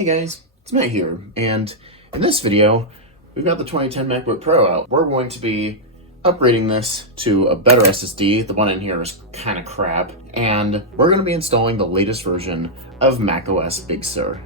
Hey guys, it's Matt here, and in this video, we've got the 2010 MacBook Pro out. We're going to be upgrading this to a better SSD. The one in here is kind of crap, and we're going to be installing the latest version of macOS Big Sur.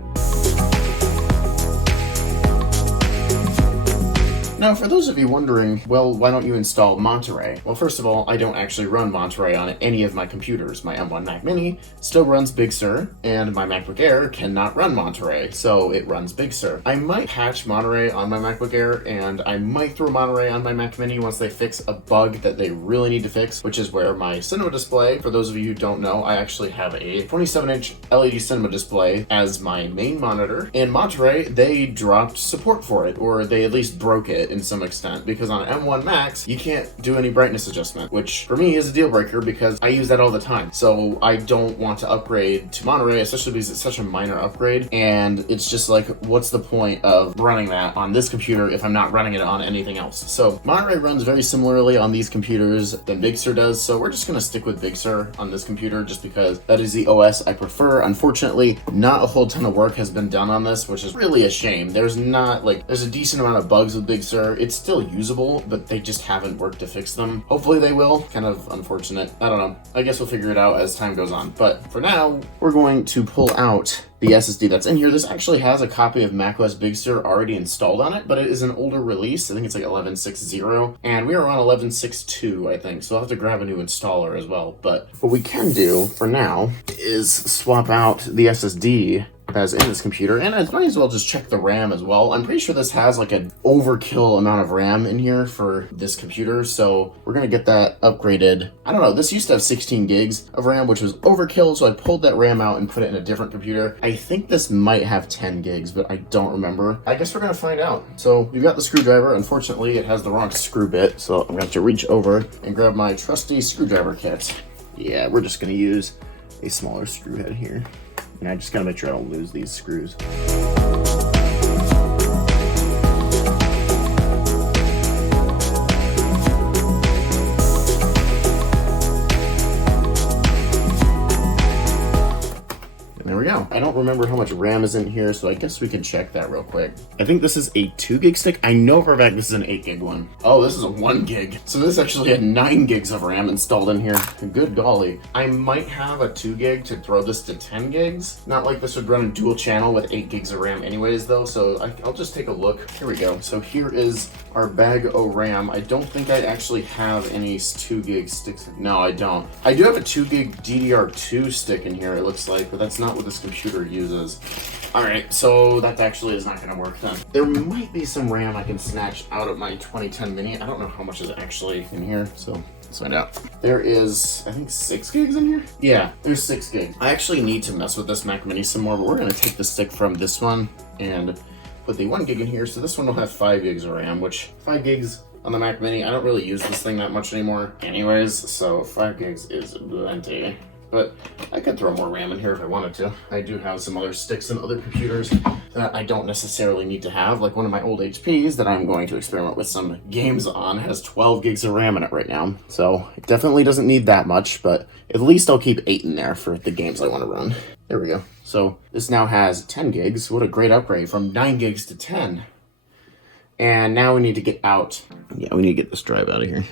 Now, for those of you wondering, well, why don't you install Monterey? Well, first of all, I don't actually run Monterey on any of my computers. My M1 Mac Mini still runs Big Sur, and my MacBook Air cannot run Monterey, so it runs Big Sur. I might patch Monterey on my MacBook Air, and I might throw Monterey on my Mac Mini once they fix a bug that they really need to fix, which is where my cinema display, for those of you who don't know, I actually have a 27-inch LED cinema display as my main monitor, and Monterey, they dropped support for it, or they at least broke it in some extent, because on M1 Max you can't do any brightness adjustment, which for me is a deal breaker because I use that all the time. So I don't want to upgrade to Monterey, especially because it's such a minor upgrade, and it's just like, what's the point of running that on this computer if I'm not running it on anything else? So Monterey runs very similarly on these computers than Big Sur does, so we're just going to stick with Big Sur on this computer just because that is the OS I prefer. Unfortunately, not a whole ton of work has been done on this, which is really a shame. There's a decent amount of bugs with Big Sur. It's still usable, but they just haven't worked to fix them. Hopefully they will. Kind of unfortunate. I don't know. I guess we'll figure it out as time goes on. But for now, we're going to pull out the SSD that's in here. This actually has a copy of macOS Big Sur already installed on it, but it is an older release. I think it's like 11.6.0, and we are on 11.6.2, I think, so I'll have to grab a new installer as well. But what we can do for now is swap out the SSD that's in this computer, and I might as well just check the RAM as well. I'm pretty sure this has like an overkill amount of RAM in here for this computer, so we're gonna get that upgraded. I don't know, this used to have 16 gigs of RAM, which was overkill, so I pulled that RAM out and put it in a different computer. I think this might have 10 gigs, but I don't remember. I guess we're gonna find out. So we've got the screwdriver. Unfortunately, it has the wrong screw bit, so I'm gonna have to reach over and grab my trusty screwdriver kit. Yeah, we're just gonna use a smaller screw head here. And I just gotta make sure I don't lose these screws. There we go. I don't remember how much RAM is in here, so I guess we can check that real quick. I think this is a 2 gig stick. I know for a fact this is an 8 gig one. Oh, this is a 1 gig. So this actually had 9 gigs of RAM installed in here. Good golly. I might have a 2 gig to throw this to 10 gigs. Not like this would run a dual channel with 8 gigs of RAM anyways though, so I'll just take a look. Here we go. So here is our bag of RAM. I don't think I actually have any 2 gig sticks. No, I don't. I do have a 2 gig DDR2 stick in here, it looks like, but that's not what this computer uses. All right, so that actually is not gonna work then. There might be some RAM I can snatch out of my 2010 Mini. I don't know how much is actually in here, so let's find out. There is, I think, 6 gigs in here? Yeah, there's 6 gigs. I actually need to mess with this Mac Mini some more, but we're gonna take the stick from this one and put the 1 gig in here, so this one will have 5 gigs of RAM, which 5 gigs on the Mac Mini, I don't really use this thing that much anymore anyways, so 5 gigs is plenty. But I could throw more RAM in here if I wanted to. I do have some other sticks and other computers that I don't necessarily need to have. Like one of my old HPs that I'm going to experiment with some games on has 12 gigs of RAM in it right now. So it definitely doesn't need that much, but at least I'll keep 8 in there for the games I want to run. There we go. So this now has 10 gigs. What a great upgrade from 9 gigs to 10. And now we need to get out. Yeah, we need to get this drive out of here.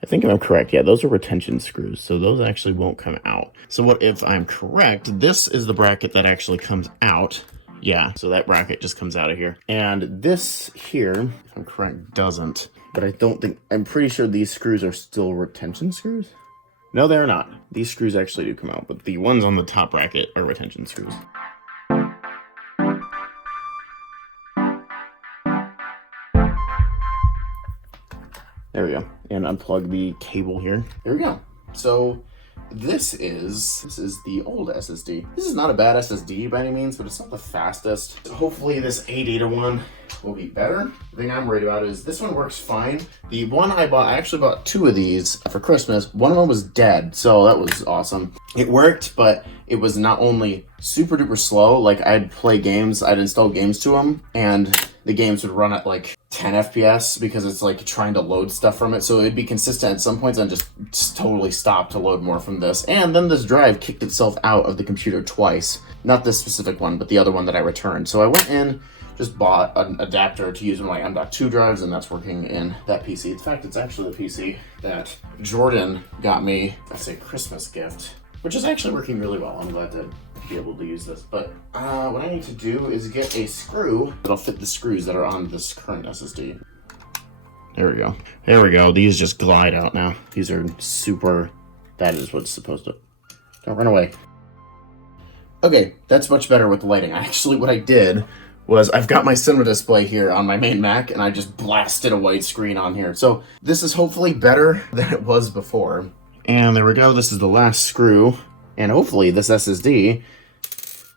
I think I'm correct. Yeah, those are retention screws, so those actually won't come out. So what if I'm correct? This is the bracket that actually comes out. Yeah, so that bracket just comes out of here. And this here, if I'm correct, doesn't. But I don't think, I'm pretty sure these screws are still retention screws. No, they're not. These screws actually do come out, but the ones on the top bracket are retention screws. There we go. And unplug the cable here. There we go. So this is the old SSD. This is not a bad SSD by any means, but it's not the fastest. Hopefully this ADATA one will be better. The thing I'm worried about is this one works fine. The one I bought, I actually bought 2 of these for Christmas. One of them was dead, so that was awesome. It worked, but it was not only super duper slow, like I'd play games, I'd install games to them, and the games would run at like 10 FPS because it's like trying to load stuff from it. So it'd be consistent at some points and just totally stop to load more from this. And then this drive kicked itself out of the computer twice. Not this specific one, but the other one that I returned. So I went in, just bought an adapter to use one of my M.2 drives, and that's working in that PC. In fact, it's actually the PC that Jordan got me as a Christmas gift, which is actually working really well. I'm glad to be able to use this. But what I need to do is get a screw that'll fit the screws that are on this current SSD. There we go. There we go. These just glide out now. These are super... That is what's supposed to... Don't run away. Okay, that's much better with the lighting. Actually, what I did was I've got my cinema display here on my main Mac, and I just blasted a white screen on here. So this is hopefully better than it was before. And there we go. This is the last screw. And hopefully this SSD,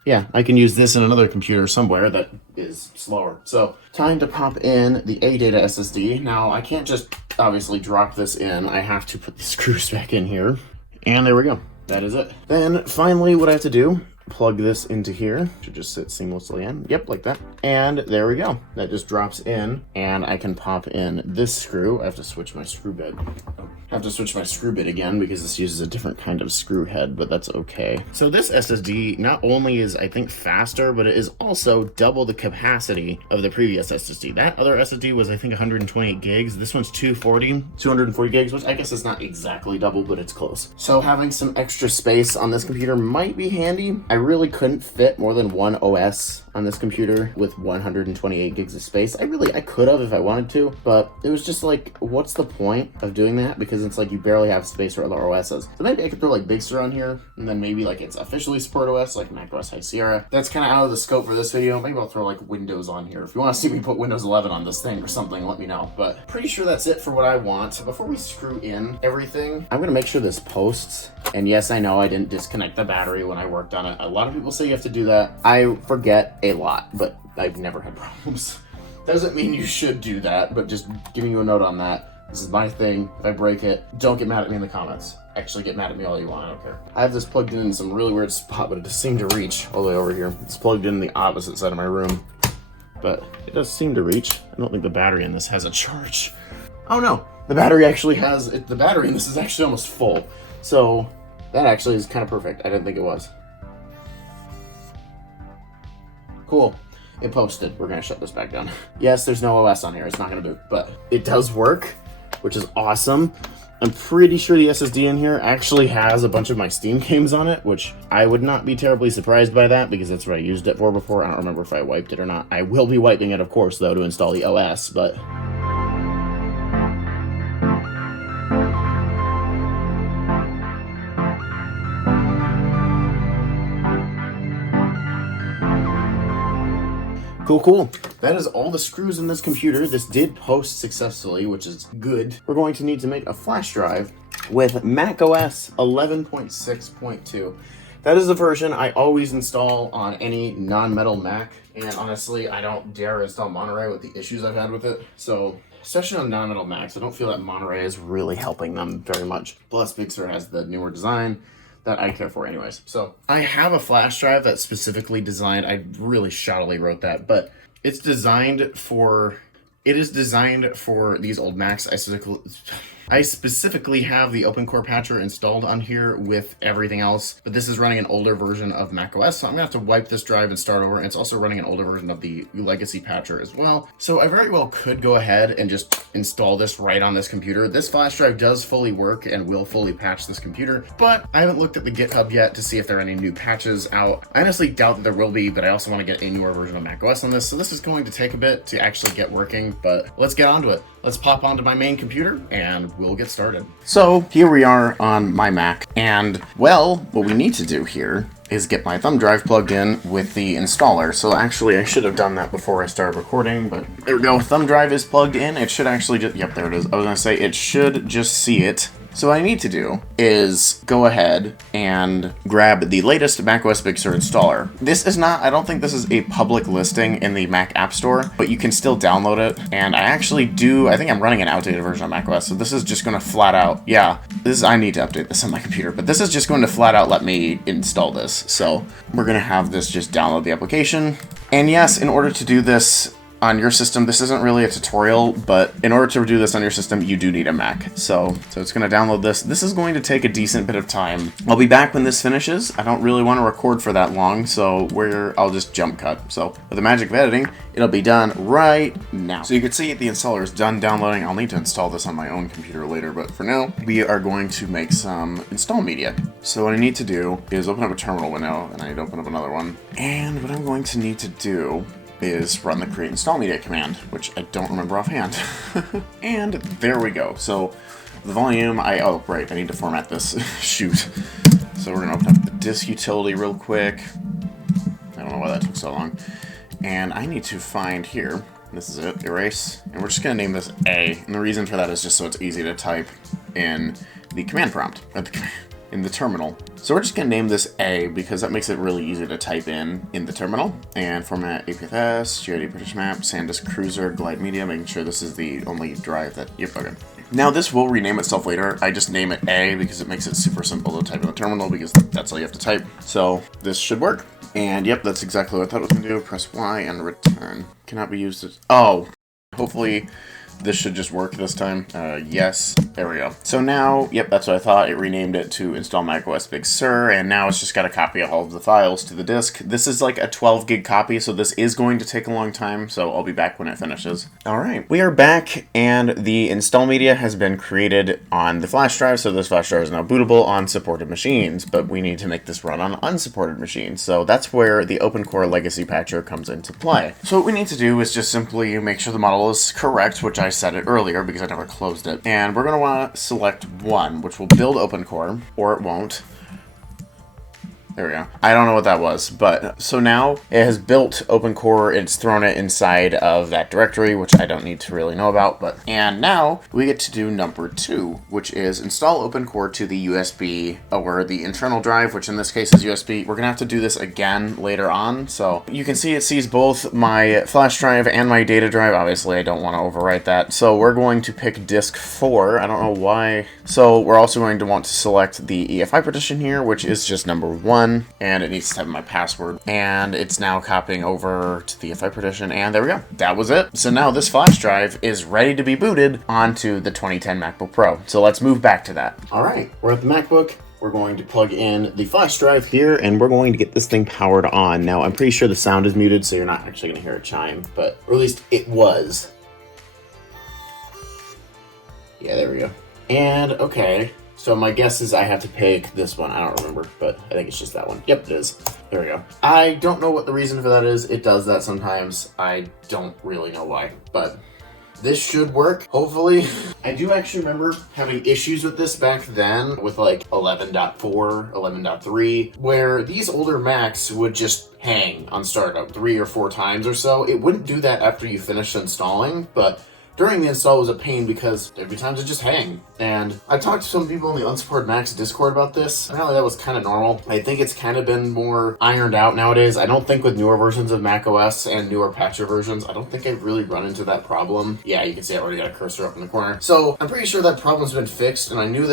yeah, I can use this in another computer somewhere that is slower. So time to pop in the ADATA SSD. Now I can't just obviously drop this in. I have to put the screws back in here. And there we go. That is it. Then finally what I have to do, plug this into here. Should just sit seamlessly in. Yep, like that. And there we go. That just drops in, and I can pop in this screw. I have to switch my screw bit. I have to switch my screw bit again because this uses a different kind of screw head, but that's okay. So this SSD not only is, I think, faster, but it is also double the capacity of the previous SSD. That other SSD was, I think, 128 gigs. This one's 240 gigs, which I guess is not exactly double, but it's close. So having some extra space on this computer might be handy. I really couldn't fit more than one OS on this computer with 128 gigs of space. I could have if I wanted to, but it was just like, what's the point of doing that? Because it's like you barely have space for other OSs. So maybe I could throw like Big Sur on here, and then maybe like it's officially support OS, like macOS High Sierra. That's kind of out of the scope for this video. Maybe I'll throw like Windows on here. If you want to see me put Windows 11 on this thing or something, let me know. But pretty sure that's it for what I want. Before we screw in everything, I'm gonna make sure this posts. And yes, I know I didn't disconnect the battery when I worked on it. A lot of people say you have to do that. I forget a lot, but I've never had problems. Doesn't mean you should do that, but just giving you a note on that. This is my thing. If I break it, don't get mad at me in the comments. Actually, get mad at me all you want, I don't care. I have this plugged in some really weird spot, but it just seemed to reach all the way over here. It's plugged in the opposite side of my room, but it does seem to reach. I don't think the battery in this has a charge. Oh no, the battery actually has, the battery in this is actually almost full. So that actually is kind of perfect. I didn't think it was. Cool. It posted. We're gonna shut this back down. Yes, there's no OS on here. It's not gonna boot, but it does work, which is awesome. I'm pretty sure the SSD in here actually has a bunch of my Steam games on it, which I would not be terribly surprised by that because that's what I used it for before. I don't remember if I wiped it or not. I will be wiping it, of course, though, to install the OS, but... Cool. That is all the screws in this computer. This did post successfully, which is good. We're going to need to make a flash drive with macOS 11.6.2. That is the version I always install on any non-metal Mac. And honestly, I don't dare install Monterey with the issues I've had with it. So, especially on non-metal Macs, I don't feel that Monterey is really helping them very much. Plus, Big Sur has the newer design that I care for anyways. So I have a flash drive that's specifically designed, I really shoddily wrote that, but it's designed for, it is designed for these old Macs. I specifically have the OpenCore patcher installed on here with everything else, but this is running an older version of macOS, so I'm gonna have to wipe this drive and start over. It's also running an older version of the legacy patcher as well. So I very well could go ahead and just install this right on this computer. This flash drive does fully work and will fully patch this computer, but I haven't looked at the GitHub yet to see if there are any new patches out. I honestly doubt that there will be, but I also want to get a newer version of macOS on this, so this is going to take a bit to actually get working, but let's get onto it. Let's pop onto my main computer and we'll get started. So here we are on my Mac, and well, what we need to do here is get my thumb drive plugged in with the installer. So actually I should have done that before I started recording, but there we go. Thumb drive is plugged in. It should actually just, yep, there it is. I was gonna say it should just see it. So what I need to do is go ahead and grab the latest macOS Big Sur installer. This is not, I don't think this is a public listing in the Mac App Store, but you can still download it. And I actually do, I think I'm running an outdated version of macOS, so this is just gonna flat out, yeah, I need to update this on my computer, but this is just going to flat out let me install this. So we're gonna have this just download the application. And yes, in order to do this, on your system, this isn't really a tutorial, but in order to do this on your system, you do need a Mac. So it's going to download this. This is going to take a decent bit of time. I'll be back when this finishes. I don't really want to record for that long, so I'll just jump cut. So with the magic of editing, it'll be done right now. So you can see the installer is done downloading. I'll need to install this on my own computer later, but for now, we are going to make some install media. So what I need to do is open up a terminal window, and I need to open up another one. And what I'm going to need to do is run the create install media command, which I don't remember offhand. And there we go. So the volume, oh right, I need to format this. Shoot. So we're gonna open up the disk utility real quick. I don't know why that took so long. And I need to find here, this is it, erase, and we're just gonna name this A. And the reason for that is just so it's easy to type in the command prompt, in the terminal. So we're just gonna name this A because that makes it really easy to type in the terminal. And format APFS, GID partition map, SanDisk Cruiser, Glide Media, making sure this is the only drive that, yep, okay. Now this will rename itself later. I just name it A because it makes it super simple to type in the terminal because that's all you have to type. So this should work. And yep, that's exactly what I thought it was gonna do. Press Y and return. Cannot be used as, oh, hopefully this should just work this time. Yes, there we go. So now, yep, that's what I thought. It renamed it to install macOS Big Sur, and now it's just got to copy all of the files to the disk. This is like a 12 gig copy, so this is going to take a long time, so I'll be back when it finishes. All right, we are back, and the install media has been created on the flash drive, so this flash drive is now bootable on supported machines, but we need to make this run on unsupported machines, so that's where the OpenCore Legacy Patcher comes into play. So what we need to do is just simply make sure the model is correct, which I set it earlier because I never closed it. And we're going to want to select one, which will build OpenCore, or it won't. There we go. I don't know what that was, but so now it has built OpenCore. It's thrown it inside of that directory, which I don't need to really know about. And now we get to do number 2, which is install OpenCore to the USB or the internal drive, which in this case is USB. We're gonna have to do this again later on. So you can see it sees both my flash drive and my data drive. Obviously, I don't want to overwrite that. So we're going to pick disk 4. I don't know why. So we're also going to want to select the EFI partition here, which is just number 1. And it needs to have my password, and it's now copying over to the EFI partition, and there we go. That was it. So now this flash drive is ready to be booted onto the 2010 MacBook Pro. So let's move back to that. All right, we're at the MacBook. We're going to plug in the flash drive here, and we're going to get this thing powered on. Now, I'm pretty sure the sound is muted, so you're not actually going to hear a chime, or at least it was. Yeah, there we go. And, okay. So my guess is I have to pick this one. I don't remember, but I think it's just that one. Yep, it is. There we go. I don't know what the reason for that is. It does that sometimes. I don't really know why, but this should work, hopefully. I do actually remember having issues with this back then with like 11.4, 11.3, where these older Macs would just hang on startup 3 or 4 times or so. It wouldn't do that after you finished installing, but during the install was a pain because there'd be times it just hang. And I talked to some people in the Unsupported Macs Discord about this. Apparently that was kind of normal. I think it's kind of been more ironed out nowadays. I don't think with newer versions of macOS and newer patcher versions, I don't think I've really run into that problem. Yeah, you can see I already got a cursor up in the corner. So I'm pretty sure that problem's been fixed, and I know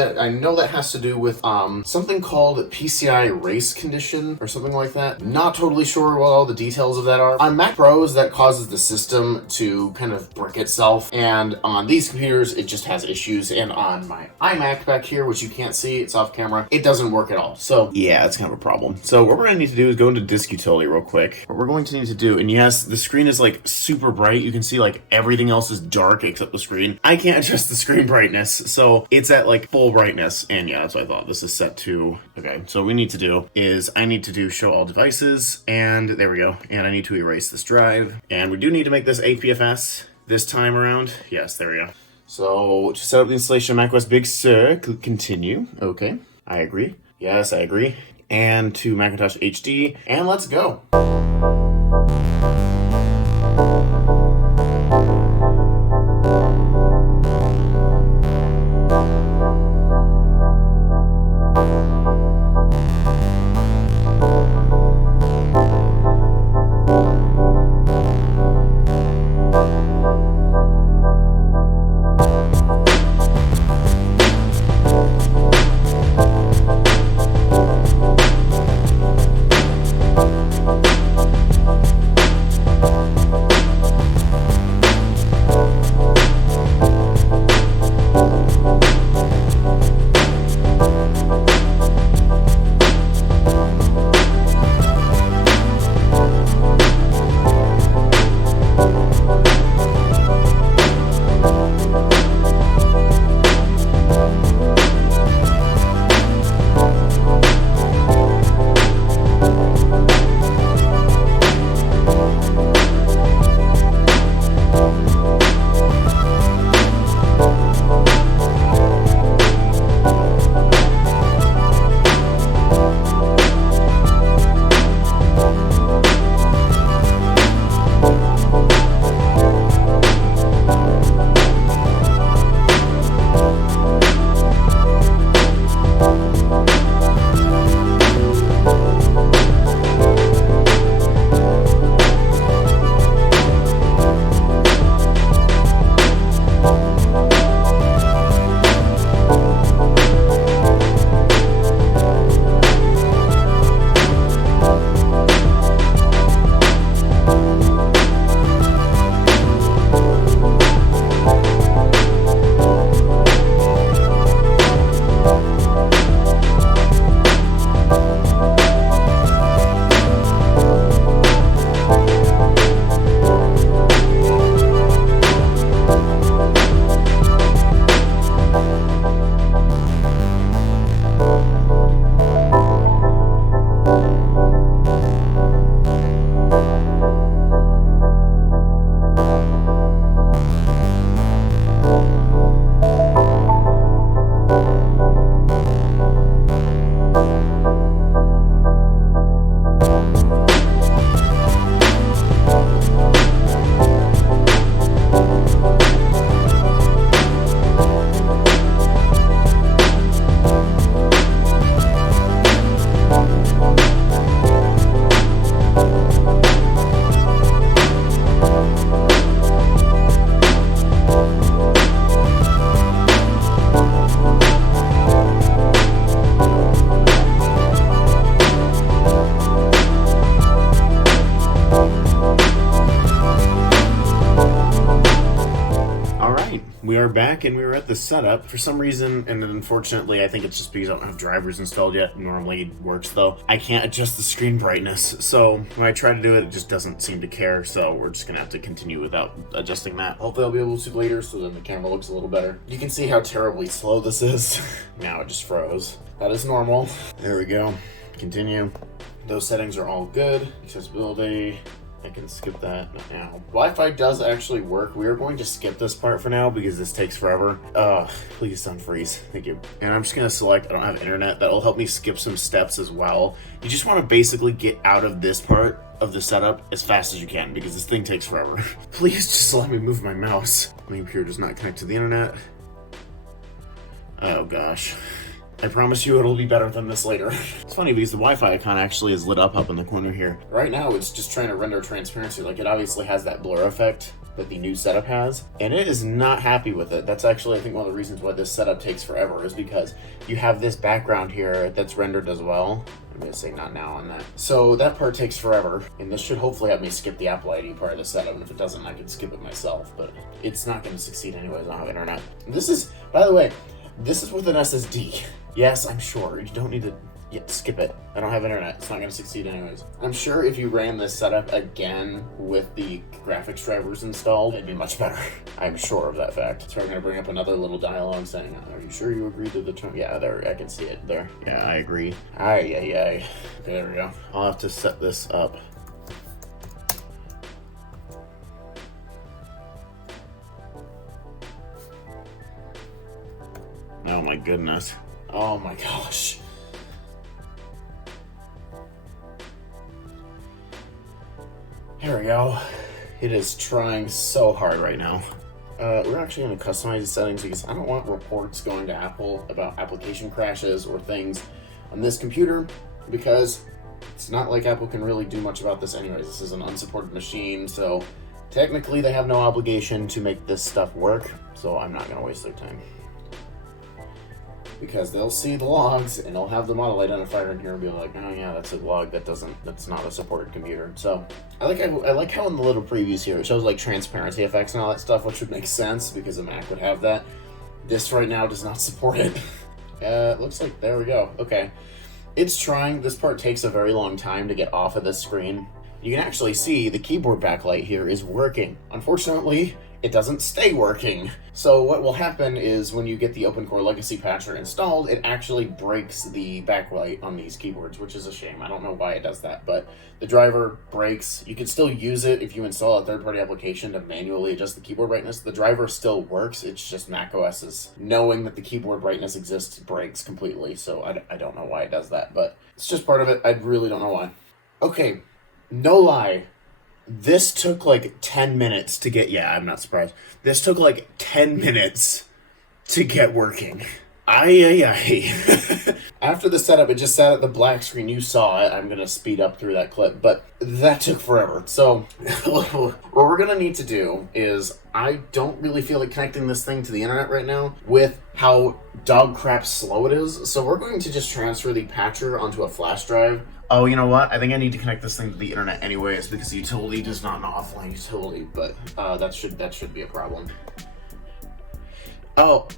that has to do with something called PCI race condition or something like that. Not totally sure what all the details of that are. On Mac Pros, that causes the system to kind of brick itself. And on these computers, it just has issues. And on my iMac back here, which you can't see, it's off camera, it doesn't work at all. So yeah, that's kind of a problem. So what we're gonna need to do is go into disk utility real quick. What we're going to need to do, and yes, the screen is like super bright. You can see like everything else is dark except the screen. I can't adjust the screen brightness, so it's at like full brightness. And yeah, that's what I thought. This is set to, okay. So what we need to do is I need to do show all devices, and there we go. And I need to erase this drive. And we do need to make this APFS this time around. Yes, there we go. So to set up the installation of macOS Big Sur, click continue. Okay, I agree. Yes, I agree. And to Macintosh HD, and let's go. we are back and we were at the setup. For some reason, and unfortunately, I think it's just because I don't have drivers installed yet. Normally it works though. I can't adjust the screen brightness. So when I try to do it, it just doesn't seem to care. So we're just gonna have to continue without adjusting that. Hopefully I'll be able to later so then the camera looks a little better. You can see how terribly slow this is. Now it just froze. That is normal. There we go. Continue. Those settings are all good. Accessibility. I can skip that now. Wi-Fi does actually work. We are going to skip this part for now because this takes forever. Please don't freeze. Thank you. And I'm just gonna select I don't have internet. That'll help me skip some steps as well. You just want to basically get out of this part of the setup as fast as you can because this thing takes forever. Please just let me move my mouse. My computer does not connect to the internet. Oh gosh. I promise you it'll be better than this later. It's funny because the Wi-Fi icon actually is lit up in the corner here. Right now it's just trying to render transparency. Like it obviously has that blur effect that the new setup has, and it is not happy with it. That's actually, I think, one of the reasons why this setup takes forever is because you have this background here that's rendered as well. I'm gonna say not now on that. So that part takes forever, and this should hopefully help me skip the Apple ID part of the setup, and if it doesn't, I can skip it myself, but it's not gonna succeed anyways. I don't have internet. This is, by the way, this is with an SSD. Yes, I'm sure. You don't need to skip it. I don't have internet. It's not going to succeed anyways. I'm sure if you ran this setup again with the graphics drivers installed, it'd be much better. I'm sure of that fact. So we're going to bring up another little dialogue saying, are you sure you agree to the term? Yeah, there, I can see it there. Yeah, I agree. Aye. Okay, there we go. I'll have to set this up. Oh my goodness. Oh my gosh. There we go. It is trying so hard right now. We're actually going to customize the settings because I don't want reports going to Apple about application crashes or things on this computer because it's not like Apple can really do much about this anyways. This is an unsupported machine, so technically they have no obligation to make this stuff work, so I'm not going to waste their time. Because they'll see the logs and they'll have the model identifier in here and be like, oh yeah, that's a log that's not a supported computer. So I like how in the little previews here it shows like transparency effects and all that stuff, which would make sense because a Mac would have that. This right now does not support it. Looks like there we go. Okay, it's trying. This part takes a very long time to get off of this screen. You can actually see the keyboard backlight here is working. Unfortunately, it doesn't stay working. So what will happen is when you get the OpenCore Legacy Patcher installed, it actually breaks the backlight on these keyboards, which is a shame. I don't know why it does that, but the driver breaks. You can still use it if you install a third-party application to manually adjust the keyboard brightness. The driver still works. It's just macOS's knowing that the keyboard brightness exists breaks completely. So I don't know why it does that, but it's just part of it. I really don't know why. Okay, no lie. This took like 10 minutes to get, yeah, I'm not surprised. This took like 10 minutes to get working. After the setup, it just sat at the black screen. You saw it. I'm going to speed up through that clip, but that took forever. So what we're going to need to do is, I don't really feel like connecting this thing to the internet right now with how dog crap slow it is. So we're going to just transfer the patcher onto a flash drive. Oh, you know what? I think I need to connect this thing to the internet anyways because the utility does not know offline utility, but that should be a problem. Oh,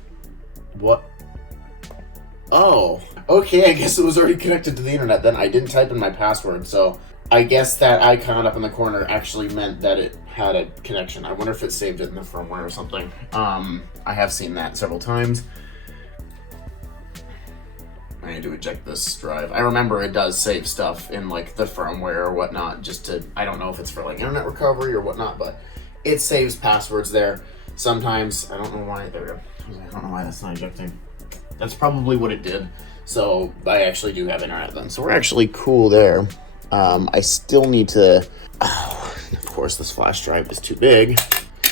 what? Oh, okay, I guess it was already connected to the internet then. I didn't type in my password, so I guess that icon up in the corner actually meant that it had a connection. I wonder if it saved it in the firmware or something. I have seen that several times. I need to eject this drive. I remember it does save stuff in like the firmware or whatnot, just to, I don't know if it's for like internet recovery or whatnot, but it saves passwords there. Sometimes, I don't know why, there we go. I don't know why that's not ejecting. That's probably what it did. So I actually do have internet then. So we're actually cool there. I still need to, of course this flash drive is too big.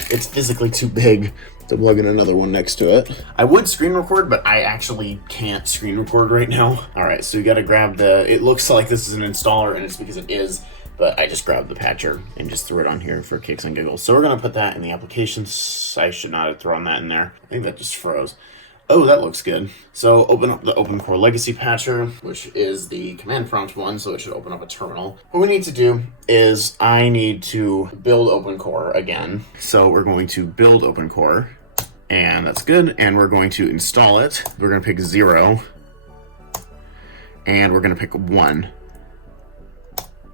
It's physically too big to plug in another one next to it. I would screen record, but I actually can't screen record right now. All right, so you gotta grab it looks like this is an installer and it's because it is, but I just grabbed the patcher and just threw it on here for kicks and giggles. So we're gonna put that in the applications. I should not have thrown that in there. I think that just froze. Oh, that looks good. So open up the OpenCore Legacy Patcher, which is the command prompt one, so it should open up a terminal. What we need to do is I need to build OpenCore again. So we're going to build OpenCore. And that's good. And we're going to install it. We're going to pick 0. And we're going to pick 1.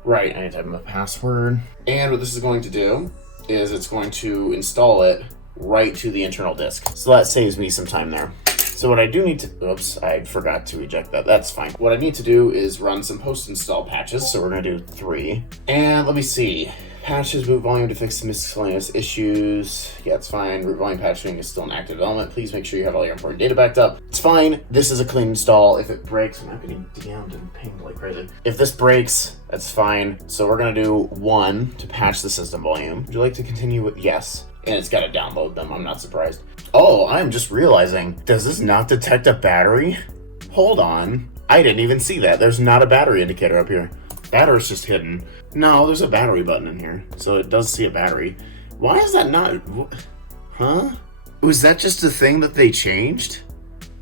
Right, I need to type in the password. And what this is going to do is it's going to install it right to the internal disk. So that saves me some time there. So what I do need to, oops, I forgot to eject that. That's fine. What I need to do is run some post-install patches. So we're going to do 3. And let me see. Patches, boot volume to fix miscellaneous issues. Yeah, it's fine. Root volume patching is still in active development. Please make sure you have all your important data backed up. It's fine. This is a clean install. If it breaks, I'm not getting damned and pinged like crazy. If this breaks, that's fine. So we're going to do 1 to patch the system volume. Would you like to continue with yes? And it's got to download them. I'm not surprised. Oh, I'm just realizing, does this not detect a battery? Hold on. I didn't even see that. There's not a battery indicator up here. Battery's just hidden. No, there's a battery button in here. So it does see a battery. Why is that not... Huh? Was that just a thing that they changed?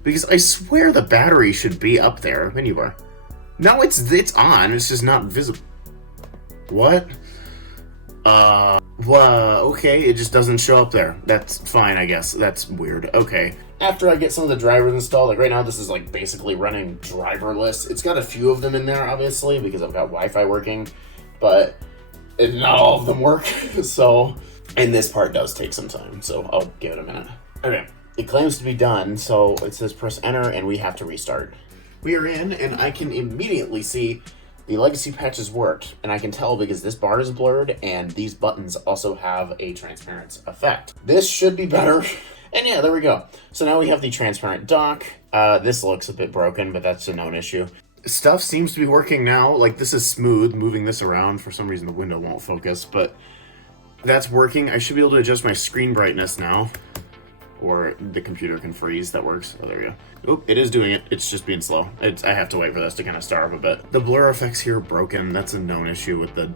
Because I swear the battery should be up there. Menu bar. No, it's on. It's just not visible. What? Well, okay, it just doesn't show up there. That's fine, I guess. That's weird. Okay. After I get some of the drivers installed, like right now this is like basically running driverless. It's got a few of them in there, obviously, because I've got Wi-Fi working, but not all of them work. So, and this part does take some time, so I'll give it a minute. Okay, it claims to be done, so it says press enter and we have to restart. We are in, and I can immediately see the legacy patches worked, and I can tell because this bar is blurred and these buttons also have a transparent effect. This should be better. And yeah, there we go. So now we have the transparent dock. This looks a bit broken, but that's a known issue. Stuff seems to be working now. Like, this is smooth. Moving this around, for some reason the window won't focus, but that's working. I should be able to adjust my screen brightness now. Or the computer can freeze. That works. Oh, there we go. Oop, it is doing it. It's just being slow. I have to wait for this to kind of starve a bit. The blur effects here are broken. That's a known issue with the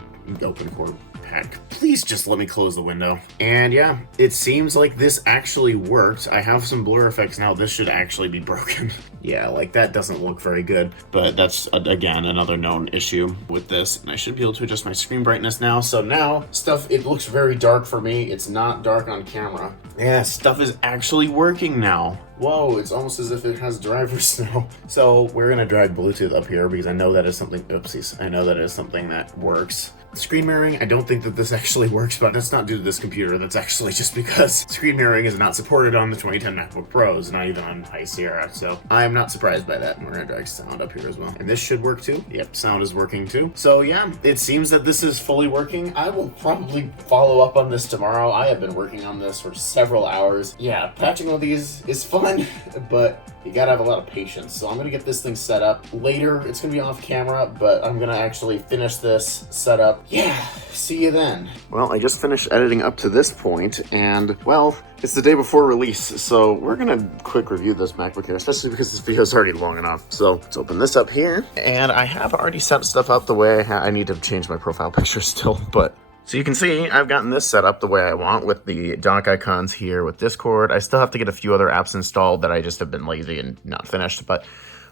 open core pack. Please just let me close the window. And yeah, it seems like this actually worked. I have some blur effects now. This should actually be broken. Yeah, like that doesn't look very good. But that's, again, another known issue with this. And I should be able to adjust my screen brightness now. So now, it looks very dark for me. It's not dark on camera. Yeah, stuff is actually working now. Whoa, it's almost as if it has drivers now. So we're gonna drag Bluetooth up here because I know that is something, oopsies, I know that is something that works. Screen mirroring, I don't think that this actually works, but that's not due to this computer. That's actually just because screen mirroring is not supported on the 2010 MacBook Pros, not even on High Sierra. So I am not surprised by that. We're gonna drag sound up here as well. And this should work too. Yep, sound is working too. So yeah, it seems that this is fully working. I will probably follow up on this tomorrow. I have been working on this for several hours. Yeah, patching all these is fun, but you gotta have a lot of patience. So I'm gonna get this thing set up later. It's gonna be off camera, but I'm gonna actually finish this setup. Yeah, see you then. Well, I just finished editing up to this point, and well, it's the day before release, so we're gonna quick review this MacBook Air, especially because this video is already long enough. So let's open this up here, and I have already set stuff up the way I need to change my profile picture still, but so you can see I've gotten this set up the way I want with the dock icons here with Discord. I still have to get a few other apps installed that I just have been lazy and not finished, but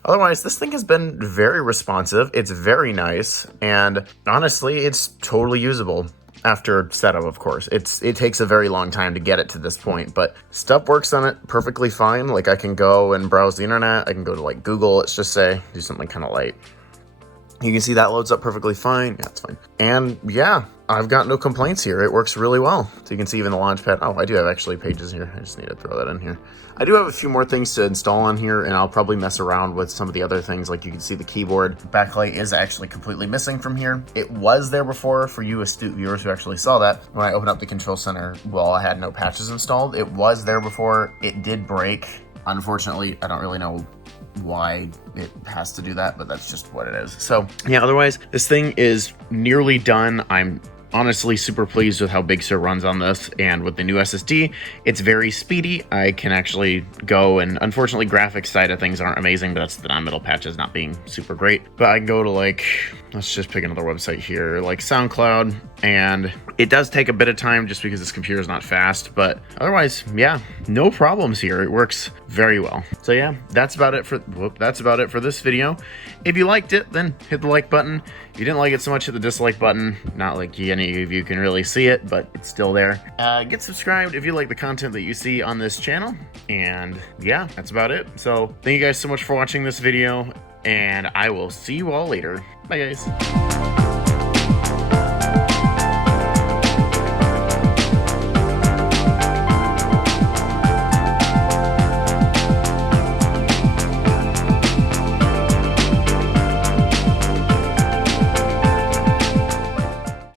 otherwise, this thing has been very responsive. It's very nice, and honestly, it's totally usable after setup, of course. It takes a very long time to get it to this point, but stuff works on it perfectly fine. Like, I can go and browse the internet. I can go to, like, Google. Let's just say, do something kind of light. You can see that loads up perfectly fine. Yeah, it's fine. And yeah, I've got no complaints here. It works really well. So you can see even the Launchpad. Oh, I do have actually pages here. I just need to throw that in here. I do have a few more things to install on here, and I'll probably mess around with some of the other things. Like you can see the keyboard backlight is actually completely missing from here. It was there before for you astute viewers who actually saw that. When I opened up the control center, well, I had no patches installed. It was there before. It did break. Unfortunately, I don't really know why it has to do that, but that's just what it is. So yeah, otherwise this thing is nearly done. I'm honestly super pleased with how Big Sur runs on this, and with the new SSD, it's very speedy. I can actually go, and unfortunately graphics side of things aren't amazing, but that's the non-metal patches not being super great. But I can go to, like, let's just pick another website here, like SoundCloud, and it does take a bit of time just because this computer is not fast, but otherwise, yeah, no problems here. It works very well. So yeah, that's about it for this video. If you liked it, then hit the like button. If you didn't like it so much, hit the dislike button. Not like any of you can really see it, but it's still there. Get subscribed if you like the content that you see on this channel. And yeah, that's about it. So thank you guys so much for watching this video, and I will see you all later. Bye, guys.